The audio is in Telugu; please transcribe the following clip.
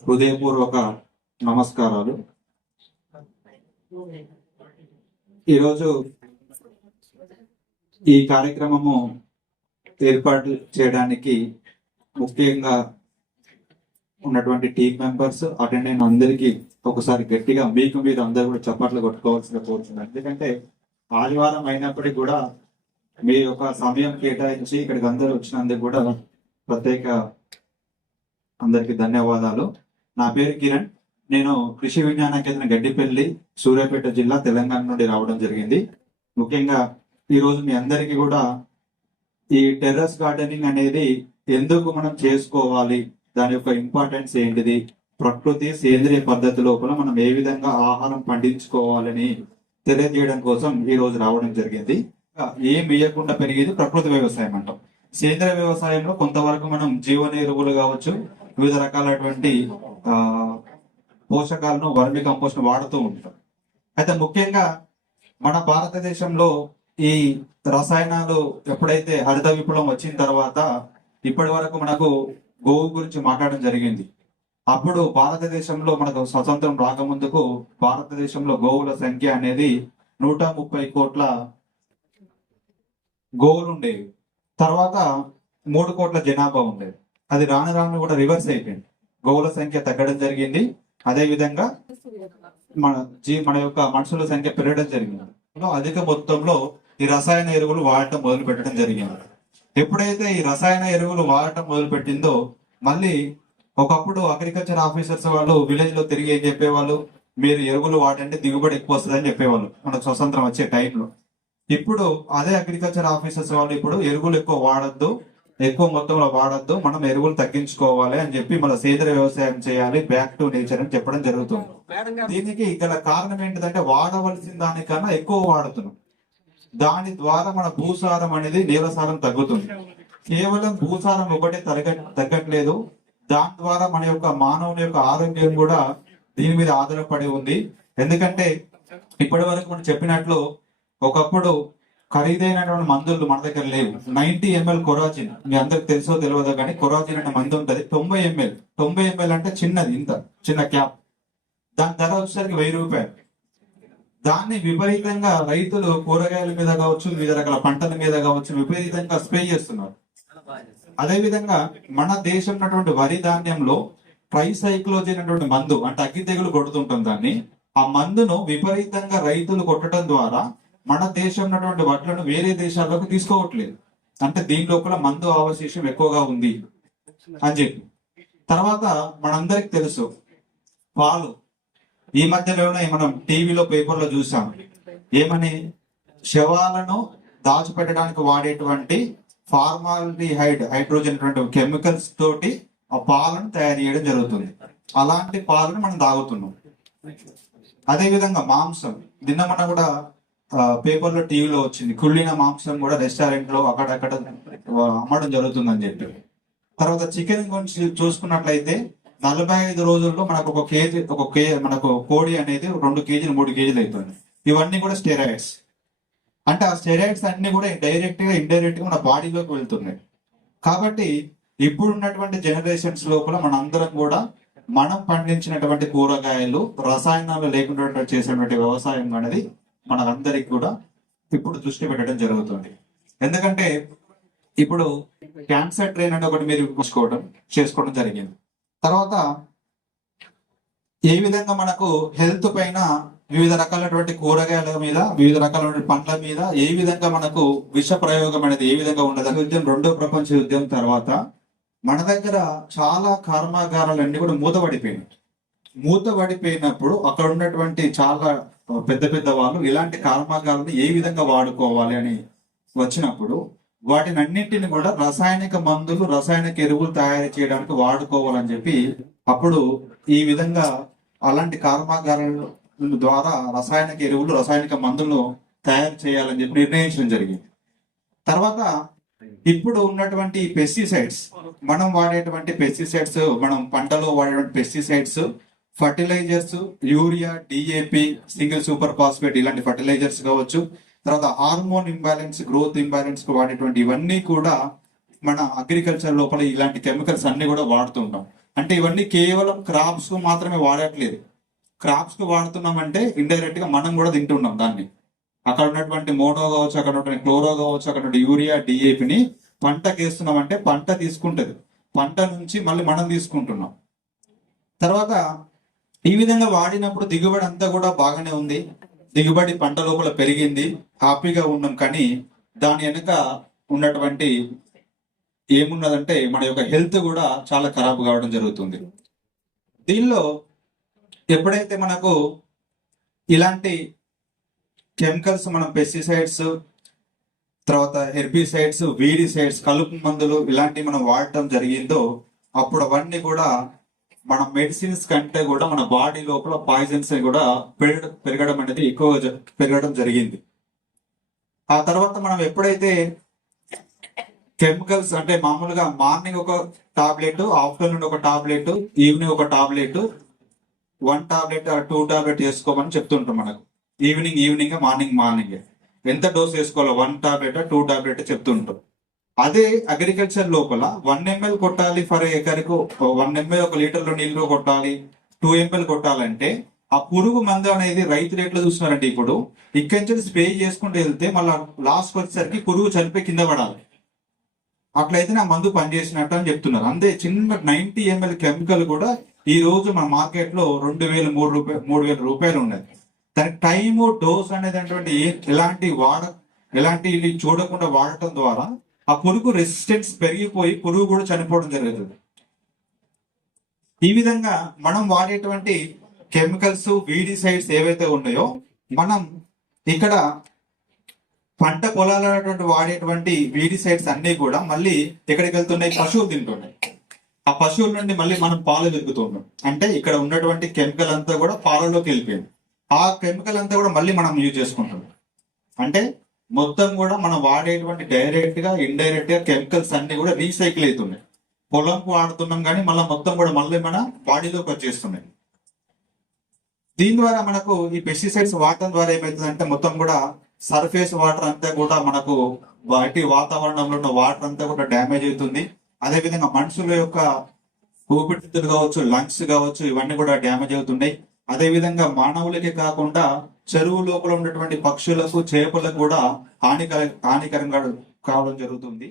హృదయపూర్వక నమస్కారాలు. ఈరోజు ఈ కార్యక్రమము ఏర్పాటు చేయడానికి ముఖ్యంగా ఉన్నటువంటి టీం మెంబర్స్ అటెండ్ అయిన అందరికీ ఒకసారి గట్టిగా మీకు మీరు అందరు కూడా చప్పట్లు కొట్టుకోవాల్సిన కోరుతున్నాను ఎందుకంటే ఆదివారం అయినప్పటికీ కూడా మీ యొక్క సమయం కేటాయించి ఇక్కడికి అందరూ వచ్చినందుకు కూడా ప్రత్యేక అందరికి ధన్యవాదాలు. నా పేరు కిరణ్. నేను కృషి విజ్ఞాన కేంద్రం గడ్డిపల్లి సూర్యాపేట జిల్లా తెలంగాణ నుండి రావడం జరిగింది. ముఖ్యంగా ఈ రోజు మీ అందరికీ కూడా ఈ టెర్రస్ గార్డెనింగ్ అనేది ఎందుకు మనం చేసుకోవాలి? దాని యొక్క ఇంపార్టెన్స్ ఏంటిది? ప్రకృతి సేంద్రియ పద్ధతి లోపల మనం ఏ విధంగా ఆహారం పండించుకోవాలని తెలియజేయడం కోసం ఈ రోజు రావడం జరిగింది. ఏం వేయకుండా పెరిగేది ప్రకృతి వ్యవసాయం అంటాం. సేంద్రియ వ్యవసాయంలో కొంతవరకు మనం జీవన ఎరువులు కావచ్చు వివిధ రకాలైనటువంటి పోషకాలను వర్మి కంపోస్ట్ వాడుతూ ఉంటాం. అయితే ముఖ్యంగా మన భారతదేశంలో ఈ రసాయనాలు ఎప్పుడైతే హరిత విప్లవం వచ్చిన తర్వాత ఇప్పటి వరకు మనకు గోవు గురించి మాట్లాడడం జరిగింది. అప్పుడు భారతదేశంలో మనకు స్వతంత్రం రాకముందుకు భారతదేశంలో గోవుల సంఖ్య అనేది నూట ముప్పై కోట్ల గోవులు ఉండేవి. తర్వాత మూడు కోట్ల జనాభా ఉండేది. అది రాను రాను కూడా రివర్స్ అయిపోయింది. గోవుల సంఖ్య తగ్గడం జరిగింది. అదే విధంగా మన జీ మన యొక్క మనుషుల సంఖ్య పెరగడం జరిగింది. అధిక మొత్తంలో ఈ రసాయన ఎరువులు వాడటం మొదలు పెట్టడం జరిగింది. ఎప్పుడైతే ఈ రసాయన ఎరువులు వాడటం మొదలు పెట్టిందో మళ్ళీ ఒకప్పుడు అగ్రికల్చర్ ఆఫీసర్స్ వాళ్ళు విలేజ్లో తిరిగి ఏం చెప్పేవాళ్ళు? మీరు ఎరువులు వాడండి దిగుబడి ఎక్కువ వస్తుందని చెప్పేవాళ్ళు. మనకు స్వతంత్రం వచ్చే టైంలో ఇప్పుడు అదే అగ్రికల్చర్ ఆఫీసర్స్ వాళ్ళు ఇప్పుడు ఎరువులు ఎక్కువ వాడద్దు ఎక్కువ మొత్తంలో వాడద్దు మనం ఎరువులు తగ్గించుకోవాలి అని చెప్పి మన సేంద్రియ వ్యవసాయం చేయాలి బ్యాక్ టు నేచర్ అని చెప్పడం జరుగుతుంది. దీనికి గల కారణం ఏంటిదంటే వాడవలసిన దానికన్నా ఎక్కువ వాడుతున్నాం. దాని ద్వారా మన భూసారం అనేది నీరసారం తగ్గుతుంది. కేవలం భూసారం ఒకటే తరగ తగ్గట్లేదు. దాని ద్వారా మన యొక్క మానవుని యొక్క ఆరోగ్యం కూడా దీని మీద ఆధారపడి ఉంది. ఎందుకంటే ఇప్పటి వరకు మనం చెప్పినట్లు ఒకప్పుడు ఖరీదైనటువంటి మందులు మన దగ్గర లేవు. నైన్టీ ఎంఎల్ కొరాజిన్ మీ అందరికి తెలుసో తెలియదో కానీ కొరాజిన్ అనే మందు ఉంటుంది. తొంభై ఎంఎల్. తొంభై ఎంఎల్ అంటే చిన్నది ఇంత చిన్న క్యాప్. దాని ధర వచ్చేసరికి వెయ్యి రూపాయలు. దాన్ని విపరీతంగా రైతులు కూరగాయల మీద కావచ్చు వివిధ రకాల పంటల మీద కావచ్చు విపరీతంగా స్ప్రే చేస్తున్నారు. అదే విధంగా మన దేశం ఉన్నటువంటి వరి ధాన్యంలో ట్రైసైక్లోజిన్ అనేటువంటి మందు అంటే అగ్గి తెగులు కొడుతుంటుంది దాన్ని. ఆ మందును విపరీతంగా రైతులు కొట్టడం ద్వారా మన దేశం ఉన్నటువంటి వడ్లను వేరే దేశాల్లోకి తీసుకోవట్లేదు. అంటే దీని లోపల మందు అవశేషం ఎక్కువగా ఉంది అని చెప్పి. తర్వాత మనందరికి తెలుసు పాలు ఈ మధ్యలోనే మనం టీవీలో పేపర్లో చూసాం. ఏమని? శవాలను దాచిపెట్టడానికి వాడేటువంటి ఫార్మాలిహైడ్ హైడ్రోజన్ అటువంటి కెమికల్స్ తోటి ఆ పాలను తయారు చేయడం జరుగుతుంది. అలాంటి పాలను మనం తాగుతున్నాం. అదేవిధంగా మాంసం. నిన్న కూడా పేపర్లో టీవీలో వచ్చింది. కుళ్ళిన మాంసం కూడా రెస్టారెంట్లో అక్కడక్కడ అమ్మడం జరుగుతుందని చెప్పి. తర్వాత చికెన్ గురించి చూసుకున్నట్లయితే నలభై ఐదు రోజుల్లో మనకు ఒక కేజీ ఒక కే మనకు కోడి అనేది రెండు కేజీలు మూడు కేజీలు అవుతుంది ఇవన్నీ కూడా స్టెరాయిడ్స్. అంటే ఆ స్టెరాయిడ్స్ అన్ని కూడా డైరెక్ట్గా ఇండైరెక్ట్గా మన బాడీలోకి వెళ్తున్నాయి. కాబట్టి ఇప్పుడు ఉన్నటువంటి జనరేషన్స్ లోపల మన అందరం కూడా మనం పండించినటువంటి కూరగాయలు రసాయనాలు లేకుండా చేసినటువంటి వ్యవసాయం అనేది మనందరికి కూడా ఇప్పుడు దృష్టి పెట్టడం జరుగుతుంది. ఎందుకంటే ఇప్పుడు క్యాన్సర్ ట్రైన్ అనేది ఒకటి మీరు చూసుకోవడం చేసుకోవడం జరిగింది. తర్వాత ఏ విధంగా మనకు హెల్త్ పైన వివిధ రకాలైనటువంటి కూరగాయల మీద వివిధ రకాలైన పండ్ల మీద ఏ విధంగా మనకు విష ప్రయోగం అనేది ఏ విధంగా ఉండదు. యుద్ధం రెండో ప్రపంచ యుద్ధం తర్వాత మన దగ్గర చాలా కర్మాగారాలన్నీ కూడా మూతబడిపోయినాయి మూతబడిపోయినప్పుడు అక్కడ ఉన్నటువంటి చాలా పెద్ద పెద్ద వాళ్ళు ఇలాంటి కర్మాగాలను ఏ విధంగా వాడుకోవాలి అని వచ్చినప్పుడు వాటిని అన్నింటిని కూడా రసాయనిక మందులు రసాయనిక ఎరువులు తయారు చేయడానికి వాడుకోవాలని చెప్పి అప్పుడు ఈ విధంగా అలాంటి కర్మాగారాల ద్వారా రసాయనిక ఎరువులు రసాయనిక మందులు తయారు చేయాలని చెప్పి నిర్ణయించడం జరిగింది. తర్వాత ఇప్పుడు ఉన్నటువంటి పెస్టిసైడ్స్ మనం వాడేటువంటి పెస్టిసైడ్స్ మనం పంటలో వాడేటువంటి pesticides fertilisers urea DAP single super phosphate ఇలాంటి ఫర్టిలైజర్స్ కావచ్చు. తర్వాత హార్మోన్ ఇంబ్యాలెన్స్ గ్రోత్ ఇంబ్యాలెన్స్కు వాడేటువంటి ఇవన్నీ కూడా మన అగ్రికల్చర్ లోపల ఇలాంటి కెమికల్స్ అన్ని కూడా వాడుతుంటాం అంటే ఇవన్నీ కేవలం క్రాప్స్కు మాత్రమే వాడట్లేదు. క్రాప్స్కు వాడుతున్నామంటే ఇండైరెక్ట్గా మనం కూడా తింటున్నాం దాన్ని. అక్కడ ఉన్నటువంటి మోనో కావచ్చు అక్కడ ఉన్నటువంటి క్లోరో కావచ్చు అక్కడ ఉన్న యూరియా డిఏపిని పంటకి వేస్తున్నామంటే పంట తీసుకుంటది. పంట నుంచి మళ్ళీ మనం తీసుకుంటున్నాం. తర్వాత ఈ విధంగా వాడినప్పుడు దిగుబడి అంతా కూడా బాగానే ఉంది. దిగుబడి పంట లోపల పెరిగింది. హ్యాపీగా ఉన్నాం కానీ దాని వెనుక ఉన్నటువంటి ఏమున్నదంటే మన యొక్క హెల్త్ కూడా చాలా ఖరాబ్ కావడం జరుగుతుంది. దీనిలో ఎప్పుడైతే మనకు ఇలాంటి కెమికల్స్ మనం పెస్టిసైడ్స్ తర్వాత హెర్బిసైడ్స్ వీడిసైడ్స్ కలుపు మందులు ఇలాంటివి మనం వాడటం జరిగిందో అప్పుడు అవన్నీ కూడా మన మెడిసిన్స్ కంటే కూడా మన బాడీ లోపల పాయిజన్స్ కూడా పెరగ పెరగడం అనేది ఎక్కువగా పెరగడం జరిగింది. ఆ తర్వాత మనం ఎప్పుడైతే కెమికల్స్ అంటే మామూలుగా మార్నింగ్ ఒక టాబ్లెట్ ఆఫ్టర్నూన్ ఒక టాబ్లెట్ ఈవినింగ్ ఒక tablet one tablet two tablet వేసుకోమని చెప్తుంటాం మనకు. ఈవినింగ్ ఈవినింగ్ మార్నింగ్ మార్నింగ్ ఎంత డోస్ వేసుకోవాలో వన్ టాబ్లెట్ టూ టాబ్లెట్ చెప్తుంటాం. అదే అగ్రికల్చర్ లోపల వన్ ఎంఎల్ కొట్టాలి ఫర్ ఎకరకు వన్ ఎంఎల్ ఒక లీటర్లో నీళ్ళు కొట్టాలి టూ ఎంఎల్ కొట్టాలంటే ఆ పురుగు మందు అనేది రైతు రేట్లో చూస్తున్నారంటే ఇప్పుడు. ఇక్కడి నుంచి స్ప్రే చేసుకుంటూ వెళ్తే మళ్ళీ లాస్ట్ వచ్చేసరికి పురుగు చనిపోయి కింద పడాలి. అట్లయితే నా మందు పనిచేసినట్టు అని చెప్తున్నారు. అంతే చిన్న నైన్టీ ఎంఎల్ కెమికల్ కూడా ఈ రోజు మన మార్కెట్లో రెండు వేలు మూడు రూపాయలు మూడు వేల రూపాయలు ఉన్నది దానికి టైము డోస్ అనేది ఎలాంటి వాడ ఎలాంటి చూడకుండా వాడటం ద్వారా ఆ పురుగు రెసిస్టెన్స్ పెరిగిపోయి పురుగు కూడా చనిపోవడం జరుగుతుంది. ఈ విధంగా మనం వాడేటువంటి కెమికల్స్ వీడిసైడ్స్ ఏవైతే ఉన్నాయో మనం ఇక్కడ పంట పొలాలటువంటి వాడేటువంటి వీడిసైడ్స్ అన్ని కూడా మళ్ళీ ఎక్కడికి వెళ్తున్నాయి? పశువులు తింటున్నాయి. ఆ పశువుల నుండి మళ్ళీ మనం పాలు వెలుగుతున్నాం అంటే ఇక్కడ ఉన్నటువంటి కెమికల్ అంతా కూడా పాలలోకి వెళ్ళిపోయింది. ఆ కెమికల్ అంతా కూడా మళ్ళీ మనం యూజ్ చేసుకుంటున్నాం. అంటే మొత్తం కూడా మనం వాడేటువంటి డైరెక్ట్గా ఇండైరెక్ట్గా కెమికల్స్ అన్ని కూడా రీసైకిల్ అవుతున్నాయి. పొలంకు వాడుతున్నాం కానీ మళ్ళీ మొత్తం కూడా మళ్ళీ మన బాడీలోకి వచ్చేస్తున్నాయి. దీని ద్వారా మనకు ఈ పెస్టిసైడ్స్ వాడటం ద్వారా ఏమవుతుందంటే మొత్తం కూడా సర్ఫేస్ వాటర్ అంతా కూడా మనకు బయటి వాతావరణంలో ఉన్న వాటర్ అంతా కూడా డ్యామేజ్ అవుతుంది. అదే విధంగా మనుషుల యొక్క ఊపిరితిత్తులు కావచ్చు లంగ్స్ కావచ్చు ఇవన్నీ కూడా డ్యామేజ్ అవుతున్నాయి. అదే విధంగా మానవులకే కాకుండా చెరువు లోపల ఉన్నటువంటి పక్షులకు చేపలకు కూడా హానికర హానికరంగా కావడం జరుగుతుంది.